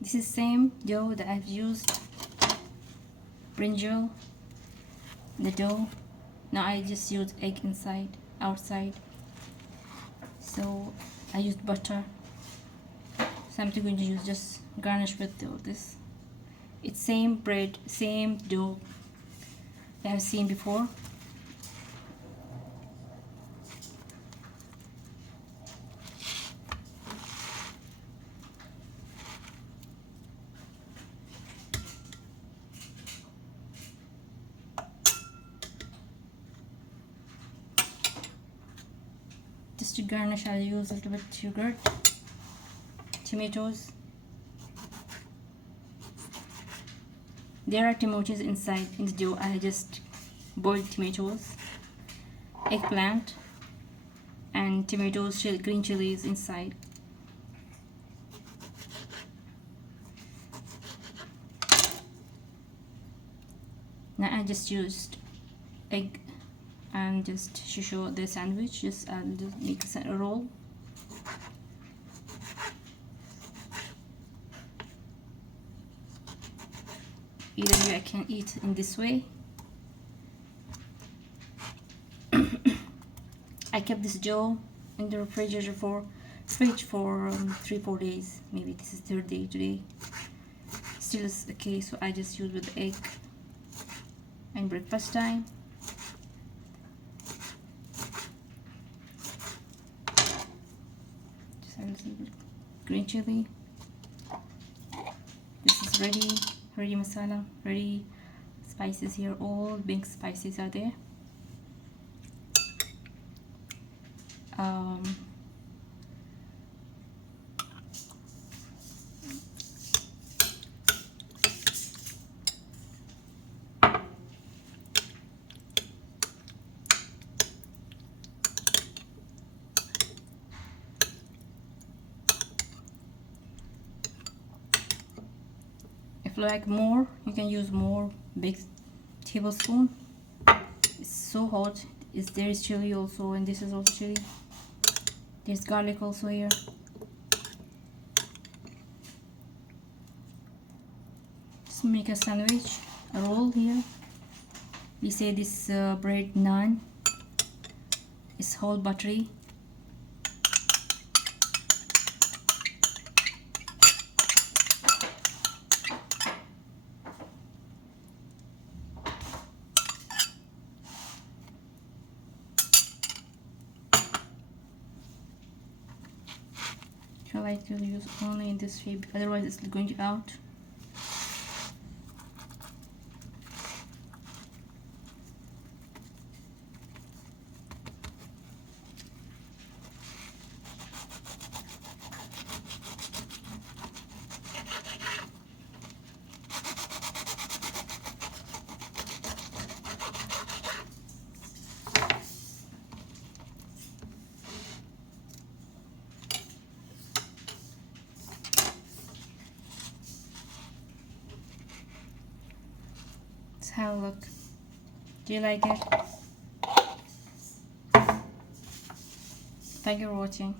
This is same dough that I've used, brinjal, the dough. Now I just use egg outside. So I used butter. So I'm going to use just garnish with all this. It's same bread, same dough that I've seen before. Just to garnish, I'll use a little bit yogurt, tomatoes. There are tomatoes inside in the dough. I just boiled tomatoes, eggplant, and tomatoes, green chilies inside. Now I just used egg, and just to show the sandwich, I'll just make a roll. Either way I can eat in this way. I kept this dough in the refrigerator for 3-4 days. Maybe this is third day today. Still is okay, so I just use with the egg and breakfast time. Just a little bit green chili. This is ready masala, ready spices here. All big spices are there. If you like more, you can use more, big tablespoon. It's so hot. There is chili also, and this is also chili. There's garlic also here. Just make a sandwich, a roll here. We say this bread naan is whole buttery. I like to use only in this shape, otherwise it's going to out. Have a look. Do you like it? Thank you for watching.